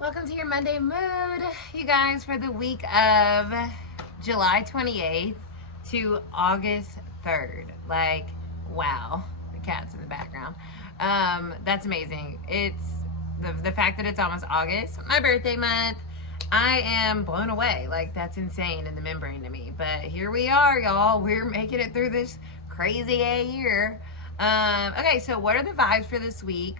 Welcome to your Monday mood, you guys, for the week of July 28th to August 3rd. Like, wow, the cat's in the background. That's amazing. It's the fact that it's almost August, my birthday month. I am blown away. Like, that's insane in the membrane to me. But here we are, y'all. We're making it through this crazy A year. Okay, so what are the vibes for this week?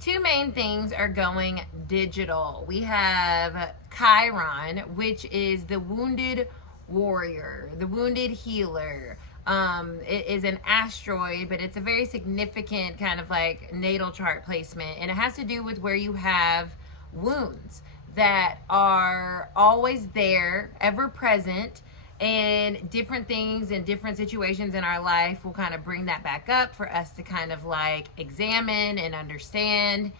Two main things are going digital. We have Chiron, which is the wounded warrior, the wounded healer. It is an asteroid, but it's a very significant kind of like natal chart placement, and it has to do with where you have wounds that are always there, ever present, and different things and different situations in our life will kind of bring that back up for us to kind of like examine and understand.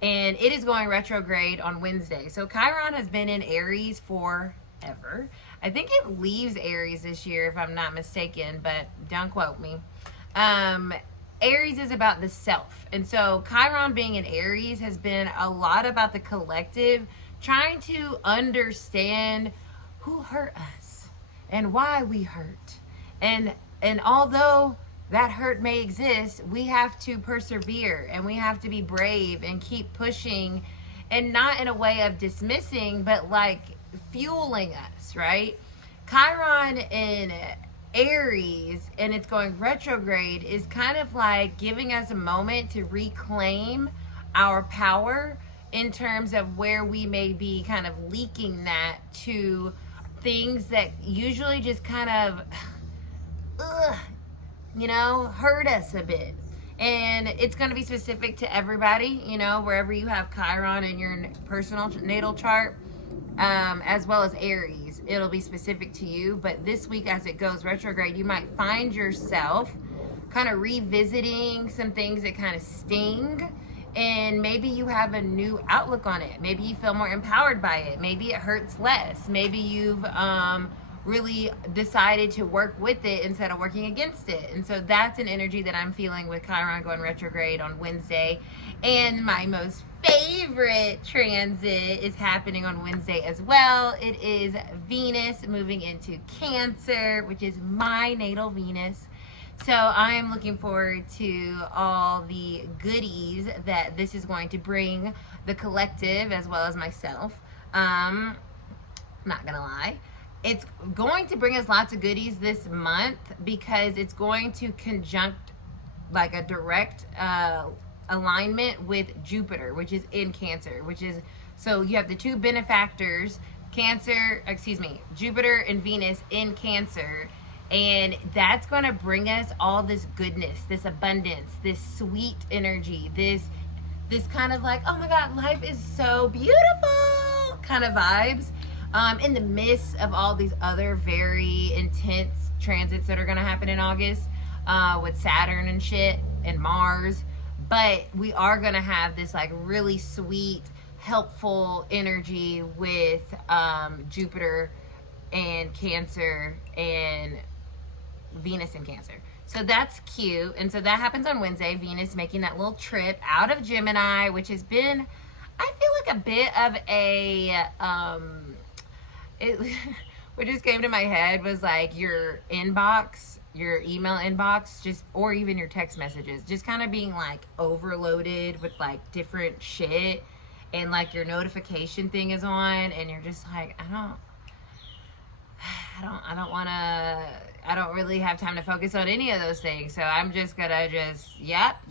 And it is going retrograde on Wednesday. So Chiron has been in Aries forever. I think it leaves Aries this year, if I'm not mistaken, but don't quote me. Aries is about the self. And so Chiron being in Aries has been a lot about the collective, trying to understand who hurt us and why we hurt. And although that hurt may exist, we have to persevere and we have to be brave and keep pushing, and not in a way of dismissing, but like fueling us, right? Chiron in Aries, and it's going retrograde, is kind of like giving us a moment to reclaim our power in terms of where we may be kind of leaking that to things that usually just kind of hurt us a bit. And it's going to be specific to everybody, wherever you have Chiron in your personal natal chart, as well as Aries, it'll be specific to you. But this week, as it goes retrograde, you might find yourself kind of revisiting some things that kind of sting, and maybe you have a new outlook on it. Maybe you feel more empowered by it. Maybe it hurts less. Maybe you've really decided to work with it instead of working against it. And so that's an energy that I'm feeling with Chiron going retrograde on Wednesday. And my most favorite transit is happening on Wednesday as well. It is Venus moving into Cancer, which is my natal Venus. So I am looking forward to all the goodies that this is going to bring the collective as well as myself. Not gonna lie. It's going to bring us lots of goodies this month because it's going to conjunct like a direct alignment with Jupiter, which is in Cancer, so you have the two benefactors, Jupiter and Venus in Cancer. And that's going to bring us all this goodness, this abundance, this sweet energy, this kind of like, oh my God, life is so beautiful kind of vibes, in the midst of all these other very intense transits that are going to happen in August, with Saturn and shit and Mars. But we are going to have this like really sweet, helpful energy with Jupiter and Cancer and Venus in Cancer. So that's cute. And so that happens on Wednesday. Venus making that little trip out of Gemini, which has been, I feel like, a bit of a what just came to my head was like your inbox, your email inbox, just, or even your text messages, just kind of being like overloaded with like different shit, and like your notification thing is on and you're just like, I don't really have time to focus on any of those things. So I'm just gonna yep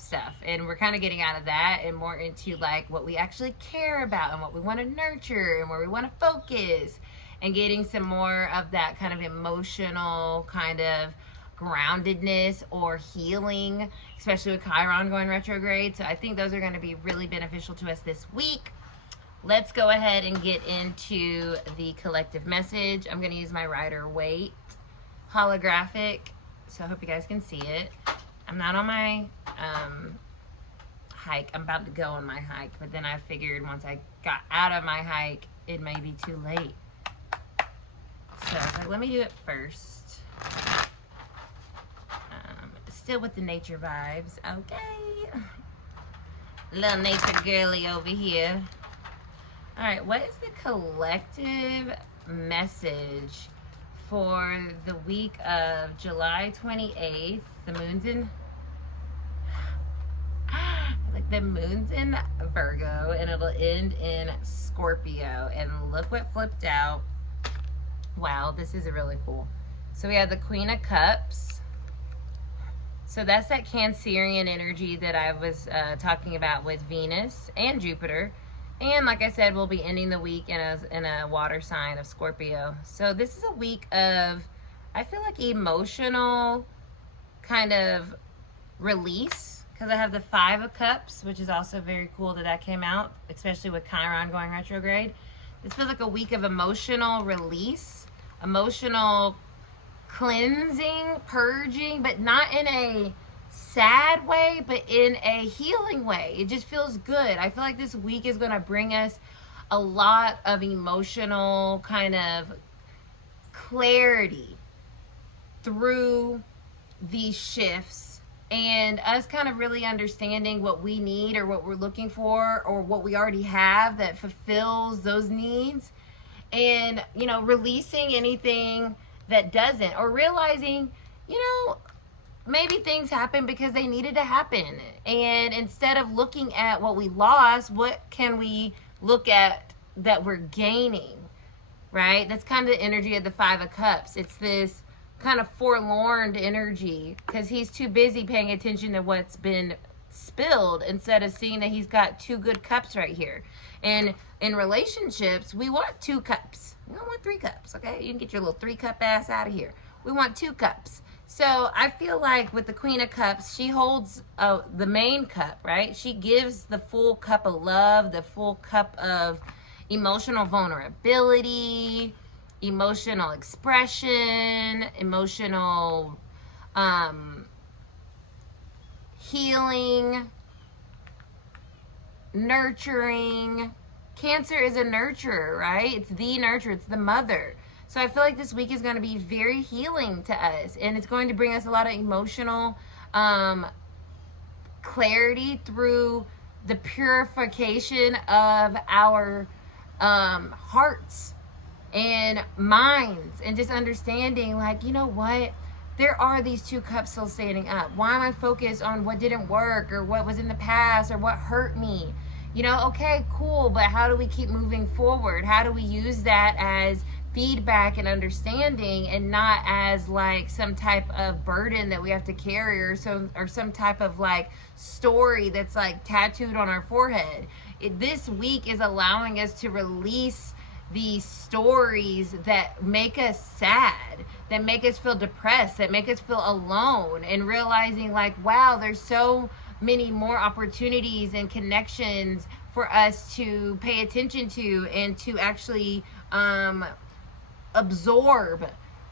stuff. And we're kind of getting out of that and more into like what we actually care about and what we want to nurture and where we want to focus, and getting some more of that kind of emotional kind of groundedness or healing, especially with Chiron going retrograde. So I think those are going to be really beneficial to us this week. Let's go ahead and get into the collective message. I'm going to use my Rider-Waite holographic, so I hope you guys can see it. I'm not on my hike. I'm about to go on my hike, but then I figured once I got out of my hike, it may be too late. So I was like, let me do it first. Still with the nature vibes. Okay. Little nature girly over here. All right, what is the collective message for the week of July 28th? The moon's in Virgo, and it'll end in Scorpio. And look what flipped out. Wow, this is really cool. So we have the Queen of Cups. So that's that Cancerian energy that I was talking about with Venus and Jupiter. And like I said, we'll be ending the week in a water sign of Scorpio. So this is a week of, I feel like, emotional kind of release, because I have the Five of Cups, which is also very cool that came out, especially with Chiron going retrograde. This feels like a week of emotional release, emotional cleansing, purging, but not in a sad way, but in a healing way. It just feels good. I feel like this week is going to bring us a lot of emotional kind of clarity through these shifts, and us kind of really understanding what we need or what we're looking for or what we already have that fulfills those needs, and, you know, releasing anything that doesn't, or realizing, you know, maybe things happen because they needed to happen. And instead of looking at what we lost, what can we look at that we're gaining, right? That's kind of the energy of the Five of Cups. It's this kind of forlorn energy because he's too busy paying attention to what's been spilled instead of seeing that he's got two good cups right here. And in relationships, we want 2 cups. We don't want 3 cups, okay? You can get your little 3-cup ass out of here. We want 2 cups. So I feel like with the Queen of Cups, she holds the main cup, right? She gives the full cup of love, the full cup of emotional vulnerability, emotional expression, emotional healing, nurturing. Cancer is a nurturer, right? It's the nurturer. It's the mother. So I feel like this week is going to be very healing to us, and it's going to bring us a lot of emotional clarity through the purification of our hearts and minds, and just understanding, like, you know what? There are these 2 cups still standing up. Why am I focused on what didn't work or what was in the past or what hurt me? You know, okay, cool, but how do we keep moving forward? How do we use that as feedback and understanding, and not as like some type of burden that we have to carry, or some type of like story that's like tattooed on our forehead? This week is allowing us to release these stories that make us sad, that make us feel depressed, that make us feel alone, and realizing, like, wow, there's so many more opportunities and connections for us to pay attention to and to actually absorb,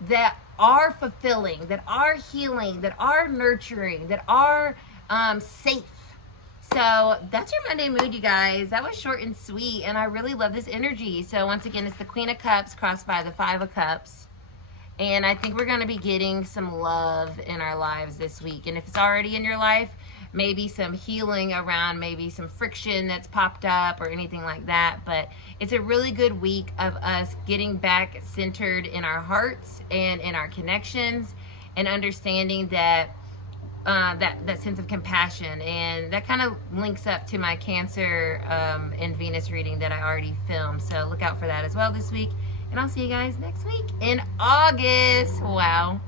that are fulfilling, that are healing, that are nurturing, that are safe. So that's your Monday mood, you guys. That was short and sweet, and I really love this energy. So once again, it's the Queen of Cups crossed by the Five of Cups. And I think we're going to be getting some love in our lives this week. And if it's already in your life, maybe some healing around maybe some friction that's popped up or anything like that. But it's a really good week of us getting back centered in our hearts and in our connections, and understanding that that sense of compassion. And that kind of links up to my Cancer and Venus reading that I already filmed. So look out for that as well this week. And I'll see you guys next week in August. Wow.